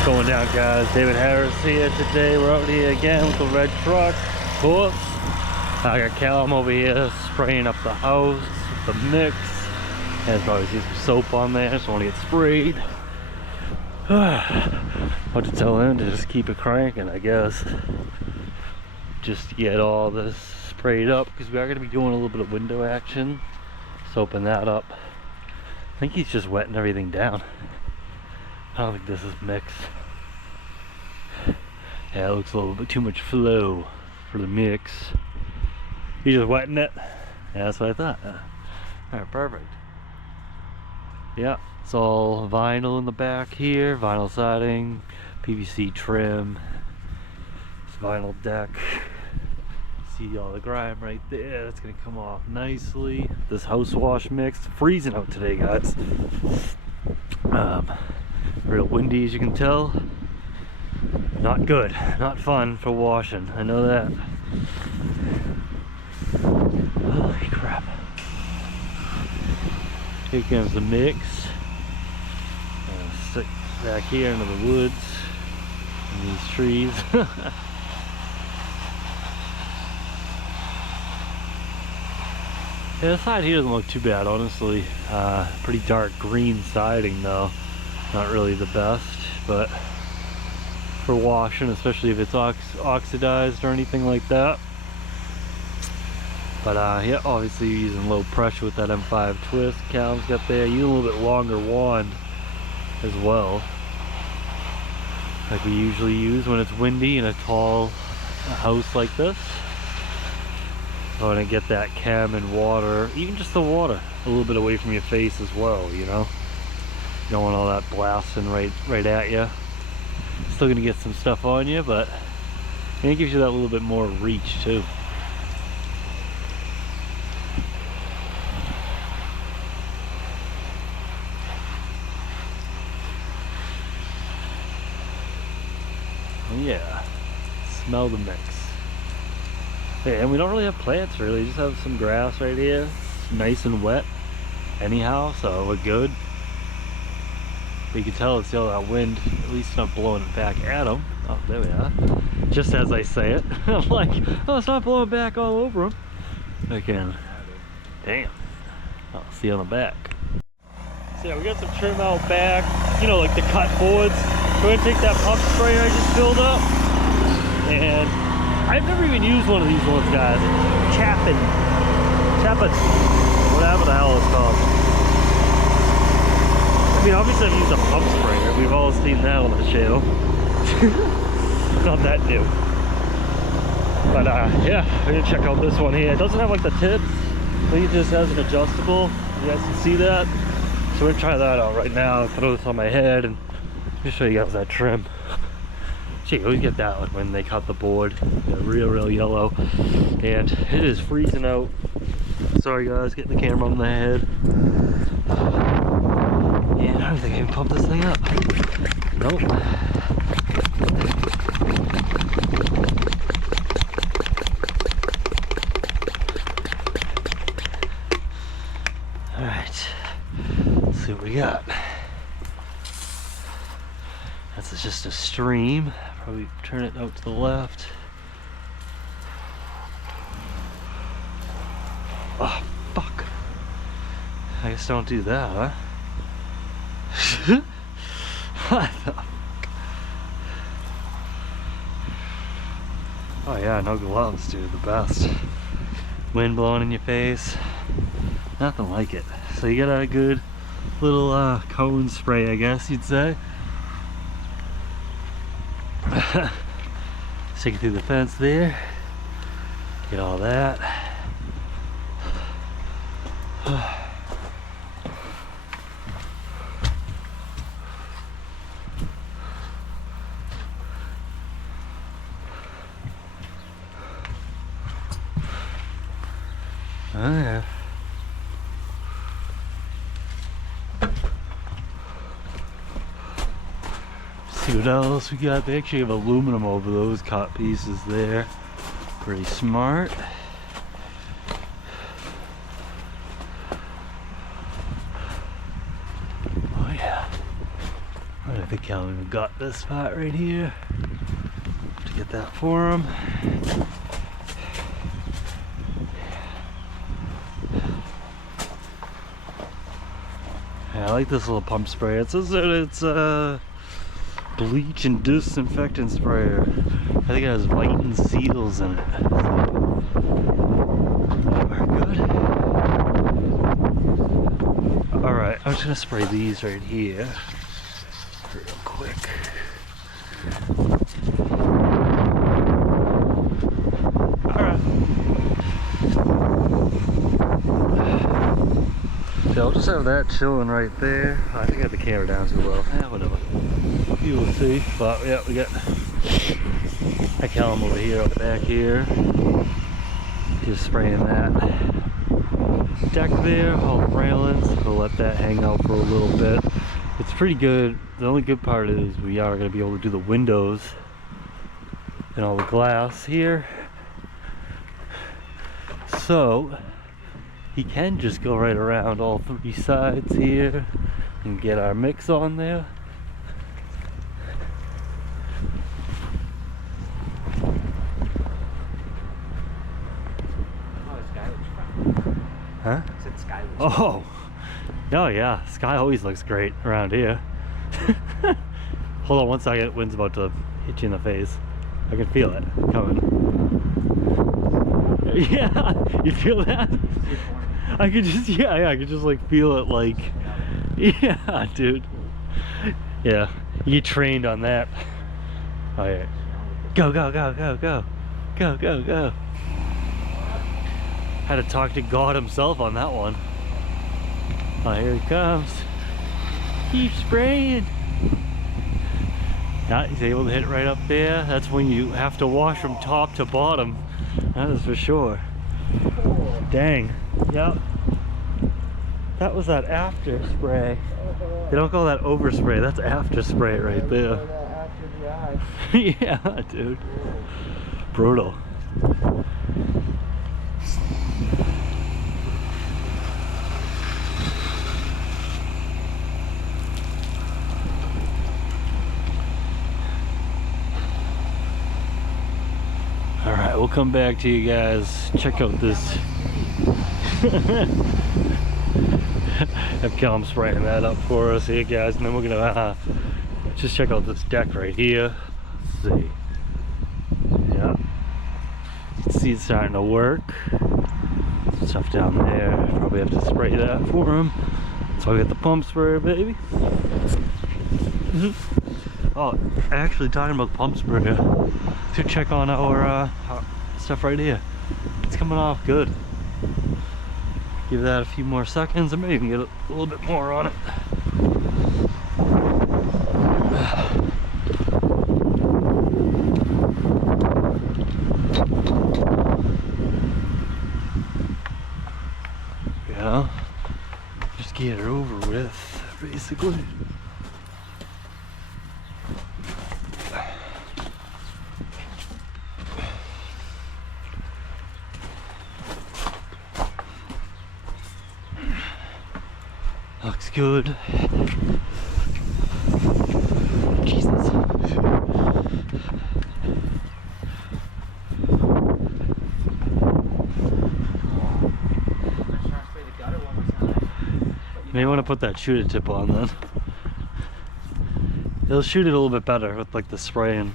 What's going down, guys? David Harris here. Today we're out here again with the red truck, of course. I got Callum over here spraying up the house with the mix. There's probably some soap on there, so I want to get sprayed. What to tell him to just keep it cranking, I guess. Just to get all this sprayed up, because we are going to be doing a little bit of window action. Soaping that up. I think he's just wetting everything down. I don't think this is mixed. Yeah, it looks a little bit too much flow for the mix. He's just wetting it. Yeah, that's what I thought. Alright, perfect. Yeah, it's all vinyl in the back here. Vinyl siding, PVC trim. It's vinyl deck. See all the grime right there. That's gonna come off nicely. This house wash mix. It's freezing out today, guys. Real windy, as you can tell. Not good, not fun for washing. I know that. Holy crap. Here comes the mix. Stick back here into the woods and these trees. Yeah, the side here doesn't look too bad, honestly. Pretty dark green siding though. Not really the best, but for washing, especially if it's oxidized or anything like that. But yeah, obviously you're using low pressure with that M5 twist Cal's got there. You need a little bit longer wand as well, like we usually use when it's windy in a tall house like this. I want to get that chem and water, even just the water, a little bit away from your face as well, you know? You don't want all that blasting right at you. Still gonna get some stuff on you, but it gives you that little bit more reach too. Yeah, smell the mix. Yeah, and we don't really have plants really, just have some grass right here. It's nice and wet anyhow, so we're good. But you can tell it's still that wind, at least not blowing it back at them. Oh, there we are. Just as I say it. I'm like, oh, it's not blowing back all over them. Again. Damn. I'll see on the back. So yeah, we got some trim out back. You know, like the cut boards. We're gonna take that pump sprayer I just filled up. And I've never even used one of these ones, guys. Chapin. Whatever the hell it's called. I mean, obviously I've used a pump sprayer. We've all seen that on the channel. Not that new. But yeah, we're gonna check out this one here. It doesn't have like the tips. I think it just has an adjustable. You guys can see that. So we're gonna try that out right now. Throw this on my head and just show you guys that trim. Gee, you always get that one when they cut the board. Real yellow. And it is freezing out. Sorry guys, getting the camera on the head. And I don't think I can pump this thing up. Nope. Alright. Let's see what we got. That's just a stream. Probably turn it out to the left. Oh, fuck. I guess don't do that, huh? Oh yeah, no gloves, dude, the best. Wind blowing in your face, nothing like it. So you got a good little cone spray, I guess you'd say. Stick it through the fence there, get all that. Oh yeah. See what else we got. They actually have aluminum over those cut pieces there. Pretty smart. think Calvin even got this spot right here to get that for him. Yeah, I like this little pump spray. It says that it's bleach and disinfectant sprayer. I think it has Vitan seals in it. We're good. Alright, I'm just gonna spray these right here real quick. Alright. So I'll just have that chilling right there. I think I have the camera down too low. Whatever. You will see. But yeah, we got I count them over here, up back here. Just spraying that deck there, all the railings. We'll let that hang out for a little bit. It's pretty good. The only good part is we are going to be able to do the windows and all the glass here. So he can just go right around all three sides here and get our mix on there. Huh? I said Sky looks Oh, no, yeah. Sky always looks great around here. Hold on one second. Wind's about to hit you in the face. I can feel it coming. Yeah, you feel that? I could just, yeah, I could just like feel it like, yeah, dude. Yeah, you trained on that. Oh, yeah. Go, go, go, go, go. Go, go, go. Had to talk to God himself on that one. Oh, here he comes. Keep spraying. Yeah, he's able to hit right up there. That's when you have to wash from top to bottom. That is for sure. Dang. Yep. That was that after spray. They don't call that overspray. That's after spray right there. Yeah, dude. Brutal. Alright, we'll come back to you guys. Check out this. Have Calm spraying that up for us here, guys, and then we're gonna just check out this deck right here. Let's see. Yeah. See it's starting to work. Stuff down there. Probably have to spray that for him. So I got the pump sprayer, baby. Oh, actually talking about the pump sprayer, to check on our stuff right here. It's coming off good. Give that a few more seconds, and maybe even get a little bit more on it. Yeah, just get it over with, basically. Looks good. Jesus. May want to put that shooter tip on then. It'll shoot it a little bit better with like the spraying.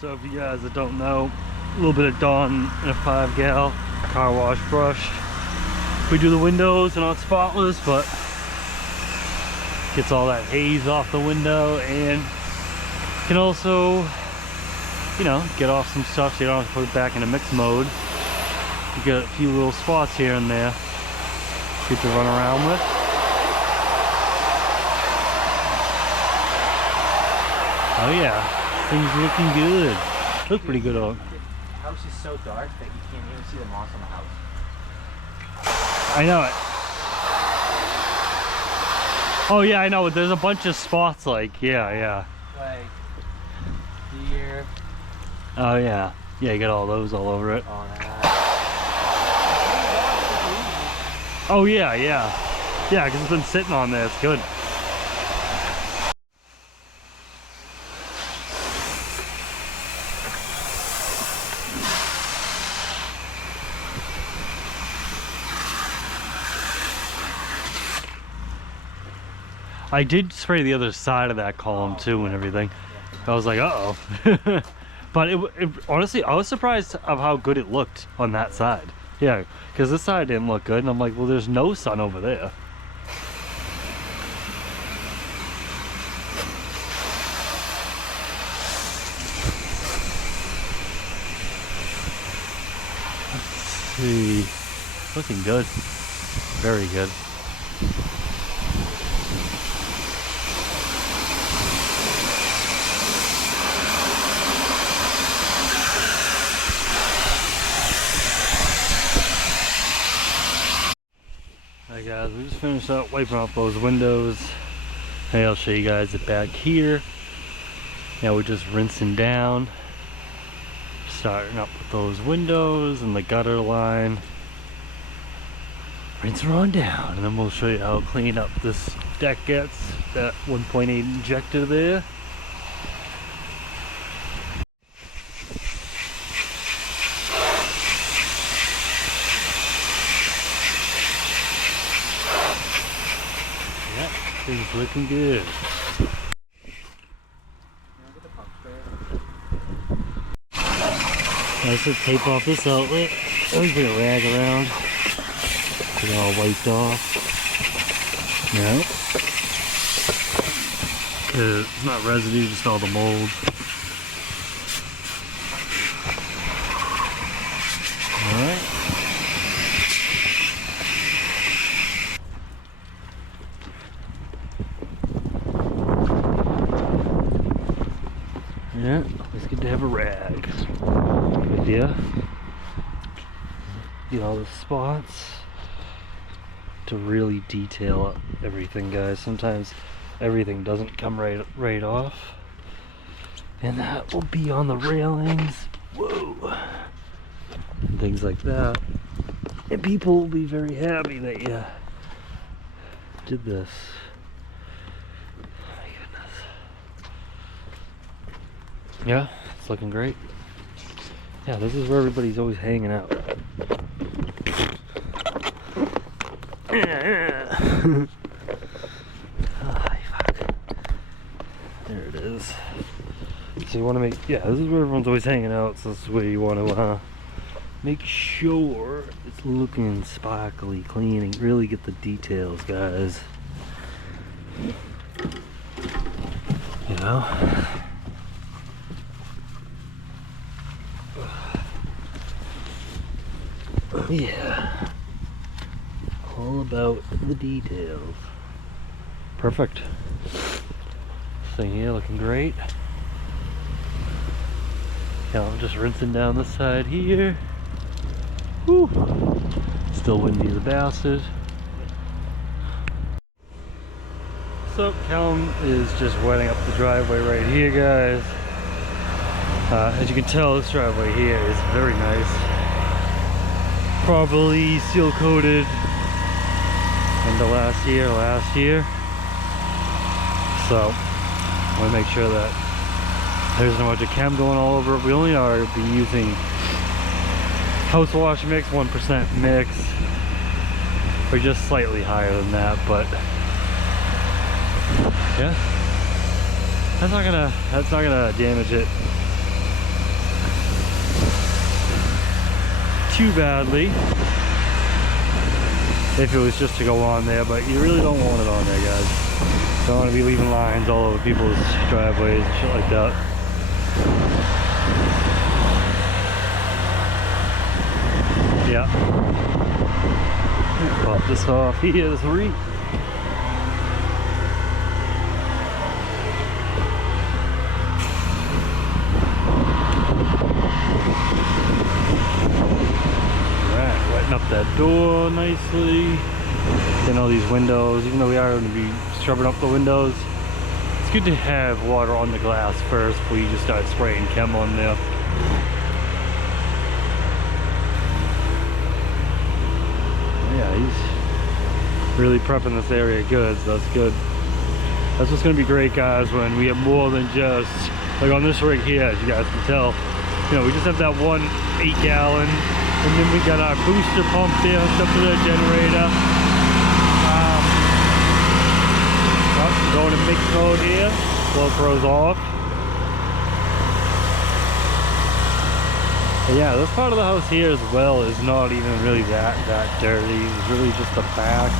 So if you guys that don't know, a little bit of Dawn in a 5-gal car wash brush. We do the windows and not spotless, but gets all that haze off the window, and can also, you know, get off some stuff so you don't have to put it back into mix mode. You get a few little spots here and there, good to run around with. Oh yeah, things looking good. Look pretty good on. The house is so dark that you can't even see the moss on the house. I know it. Oh yeah, I know. There's a bunch of spots like, yeah. Like here. Oh yeah. Yeah, you got all those all over it. On that. Oh yeah. Yeah, because it's been sitting on there. It's good. I did spray the other side of that column too and everything. I was like, uh-oh. But it honestly, I was surprised of how good it looked on that side. Yeah, because this side didn't look good, and I'm like, well, there's no sun over there. Let's see. Looking good. Very good. Alright guys, we just finished up wiping off those windows. Hey, I'll show you guys it back here. Now we're just rinsing down. Starting up with those windows and the gutter line. Rinse her on down, and then we'll show you how clean up this deck gets. That 1.8 injector there. Yep, things looking good. I just tape off this outlet. Always put a rag around. Get it all wiped off. No. It's not residue, just all the mold. Alright. Yeah, it's good to have a rag. Good idea. Get all the spots to really detail up everything, guys. Sometimes everything doesn't come right off, and that will be on the railings. Whoa, and things like that. And people will be very happy that you did this. Oh my goodness. Yeah, it's looking great. Yeah, this is where everybody's always hanging out. Oh, fuck. There it is. So you want to make, yeah, this is where everyone's always hanging out, so this is where you want to make sure it's looking sparkly, clean, and really get the details, guys. You know? Yeah. All about the details. Perfect. Thing here looking great. Yeah, I'm just rinsing down this side here. Woo! Still windy as a bastard. So Callum is just wetting up the driveway right here, guys. As you can tell, this driveway here is very nice. Probably seal coated into last year. So I want to make sure that there's not much of chem going all over it. We only are be using house wash mix, 1% mix. We're just slightly higher than that, but yeah, that's not gonna damage it too badly if it was just to go on there, but you really don't want it on there, guys. Don't want to be leaving lines all over people's driveways and shit like that. Yeah. Pop this off here, this reef. Alright, wetting up that door nicely. Getting all these windows, even though we are going to be scrubbing up the windows, it's good to have water on the glass first before you just start spraying chem on there. Yeah, really prepping this area good, so that's good. That's what's gonna be great, guys, when we have more than just, like on this rig here, as you guys can tell, you know, we just have that one 8-gallon, and then we got our booster pump there hooked up to the generator. Going to mix mode here, flow throws off. But yeah, this part of the house here as well is not even really that dirty. It's really just the back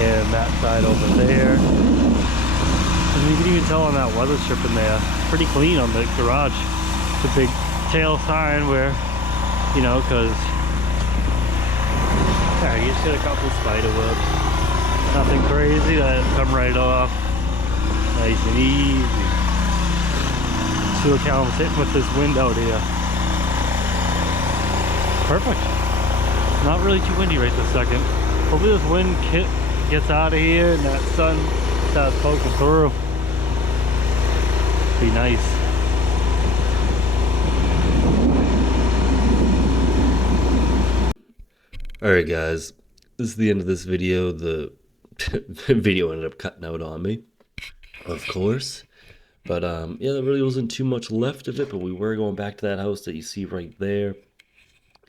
and that side over there. And you can even tell on that weather strip in there, pretty clean on the garage. It's a big tail sign where, you know, because yeah, you just get a couple spider webs. Nothing crazy, that come right off. Nice and easy. See what Calvin's hitting with this wind out here. Perfect. Not really too windy right this second. Hopefully this wind gets out of here and that sun starts poking through. Be nice. Alright guys, this is the end of this video. The video ended up cutting out on me, of course. But yeah, there really wasn't too much left of it, but we were going back to that house that you see right there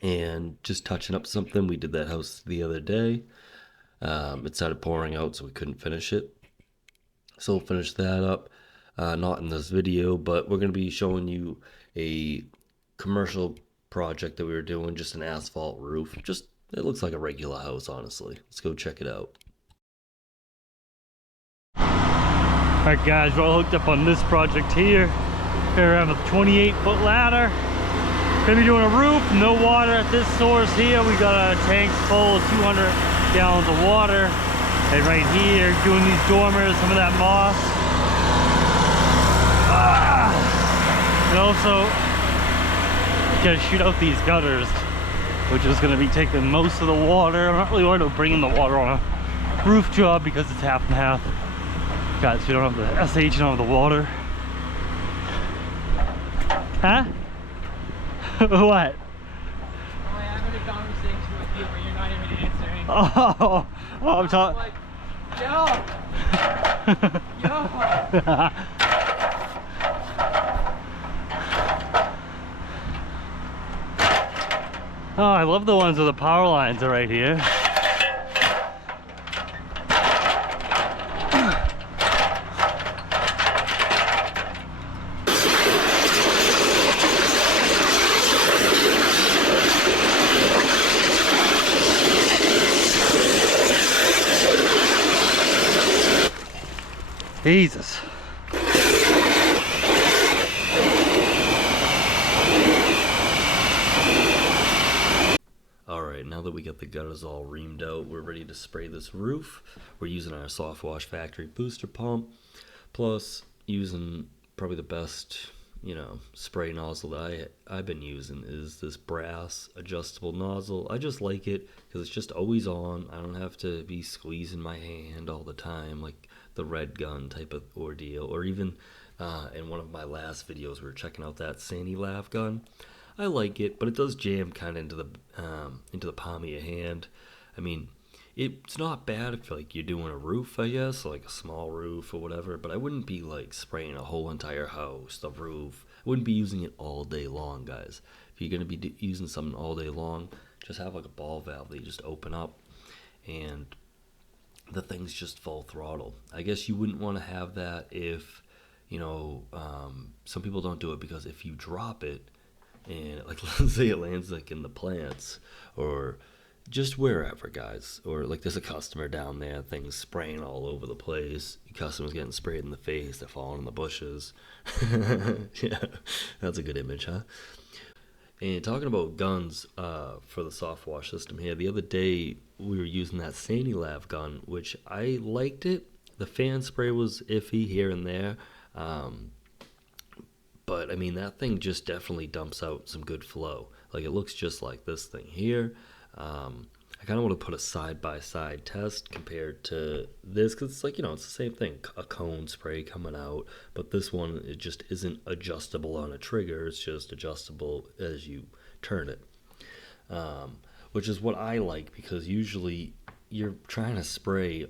and just touching up something. We did that house the other day. It started pouring out, so we couldn't finish it. So we'll finish that up. Not in this video, but we're going to be showing you a commercial project that we were doing, just an asphalt roof. Just, it looks like a regular house, honestly. Let's go check it out. Alright guys, we're all hooked up on this project here. We're around a 28-foot ladder. Gonna be doing a roof, no water at this source here. We got a tank full of 200 gallons of water. And right here, doing these dormers, some of that moss. And also, gotta shoot out these gutters, which is gonna be taking most of the water. I'm not really worried about bringing the water on a roof job because it's half and half. Guys, we don't have the SH, you don't have the water. Huh? What? Oh, I'm having a conversation with you, but you're not even answering. Oh, I'm talking. Like, yo! Oh, I love the ones where the power lines are right here. Jesus. Alright, now that we got the gutters all reamed out, we're ready to spray this roof. We're using our Soft Wash Factory booster pump, plus using probably the best, you know, spray nozzle that I've been using is this brass adjustable nozzle. I just like it because it's just always on. I don't have to be squeezing my hand all the time like the red gun type of ordeal, or even in one of my last videos we were checking out that Sandy-Lav gun. I like it, but it does jam kind of into the palm of your hand. I mean, it's not bad if like you're doing a roof, I guess, like a small roof or whatever, but I wouldn't be like spraying a whole entire house, the roof. I wouldn't be using it all day long, guys. If you're going to be using something all day long, just have like a ball valve that you just open up and the thing's just full throttle. I guess you wouldn't want to have that if, you know, some people don't do it because if you drop it and like let's say it lands like in the plants or just wherever, guys, or like there's a customer down there, things spraying all over the place, customers getting sprayed in the face, they're falling in the bushes. Yeah, that's a good image, huh? And talking about guns for the soft wash system here, the other day we were using that Sandy-Lav gun, which I liked it. The fan spray was iffy here and there, but I mean that thing just definitely dumps out some good flow. Like it looks just like this thing here. I kind of want to put a side-by-side test compared to this because it's like, you know, it's the same thing, a cone spray coming out, but this one, it just isn't adjustable on a trigger. It's just adjustable as you turn it, which is what I like because usually you're trying to spray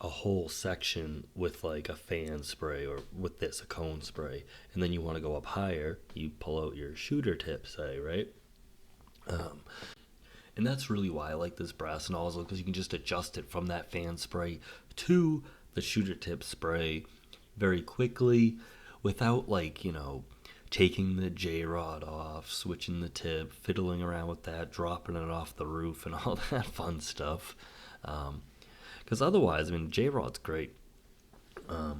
a whole section with like a fan spray, or with this, a cone spray, and then you want to go up higher, you pull out your shooter tip, say, right? And that's really why I like this brass nozzle, because you can just adjust it from that fan spray to the shooter tip spray very quickly without, like, you know, taking the J-rod off, switching the tip, fiddling around with that, dropping it off the roof, and all that fun stuff. Because otherwise, I mean, J-rod's great. I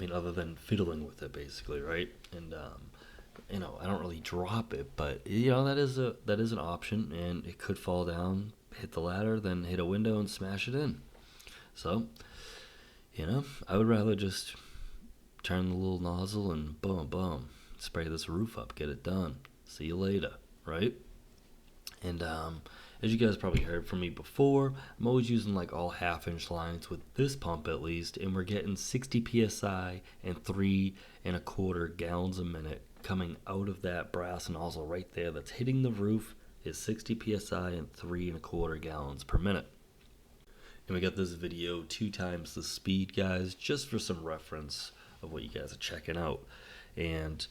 mean, other than fiddling with it, basically, right? And you know, I don't really drop it, but you know, that is an option, and it could fall down, hit the ladder, then hit a window and smash it in. So, you know, I would rather just turn the little nozzle and boom, boom, spray this roof up, get it done. See you later, right? And as you guys probably heard from me before, I'm always using like all 1/2-inch lines with this pump at least, and we're getting 60 psi and 3¼ gallons a minute coming out of that brass nozzle right there. That's hitting the roof is 60 psi and 3¼ gallons per minute. And we got this video 2 times the speed, guys, just for some reference of what you guys are checking out. And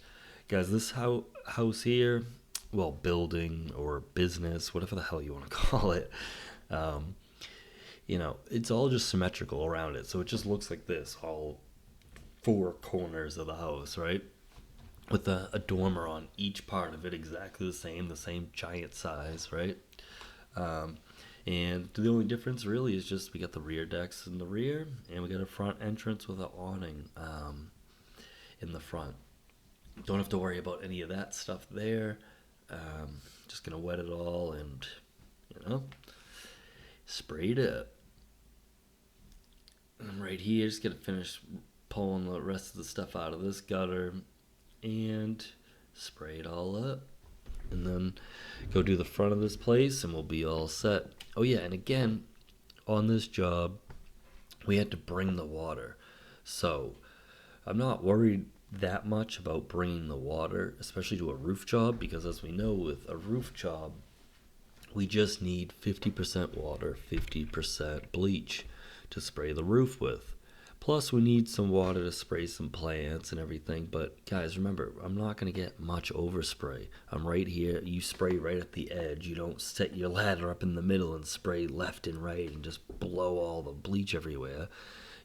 guys, this house here, well, building or business, whatever the hell you want to call it, you know, it's all just symmetrical around it. So it just looks like this, all 4 corners of the house, right? With a dormer on each part of it, exactly the same giant size, right? And the only difference really is just we got the rear decks in the rear, and we got a front entrance with an awning in the front. Don't have to worry about any of that stuff there. Just gonna wet it all and, you know, spray it up. And right here, just gonna finish pulling the rest of the stuff out of this gutter and spray it all up, and then go do the front of this place and we'll be all set. Oh yeah, and again, on this job we had to bring the water, so I'm not worried that much about bringing the water, especially to a roof job, because as we know, with a roof job we just need 50% water, 50% bleach to spray the roof with. Plus, we need some water to spray some plants and everything. But guys, remember, I'm not going to get much overspray. I'm right here. You spray right at the edge. You don't set your ladder up in the middle and spray left and right and just blow all the bleach everywhere.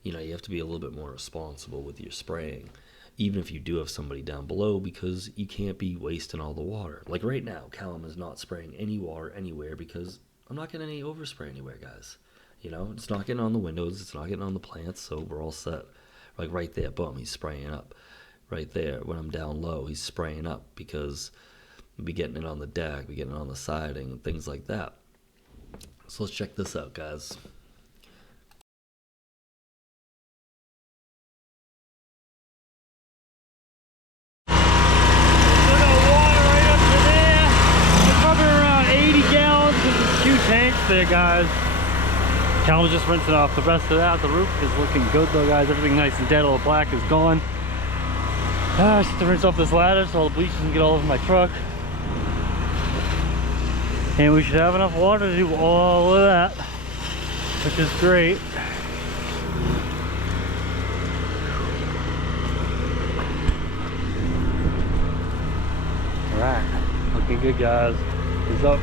You know, you have to be a little bit more responsible with your spraying, even if you do have somebody down below, because you can't be wasting all the water. Like right now, Callum is not spraying any water anywhere because I'm not getting any overspray anywhere, guys. You know, it's not getting on the windows, it's not getting on the plants, so we're all set. Like right there, boom, he's spraying up. Right there, when I'm down low, he's spraying up because we'll be getting it on the deck, we're getting it on the siding, and things like that. So let's check this out, guys. There, guys. Cal was just rinsing off the rest of that. The roof is looking good though, guys. Everything nice and dead. All the black is gone. I just have to rinse off this ladder so all the bleach doesn't get all over my truck. And we should have enough water to do all of that, which is great. Alright, looking good, guys. What's up?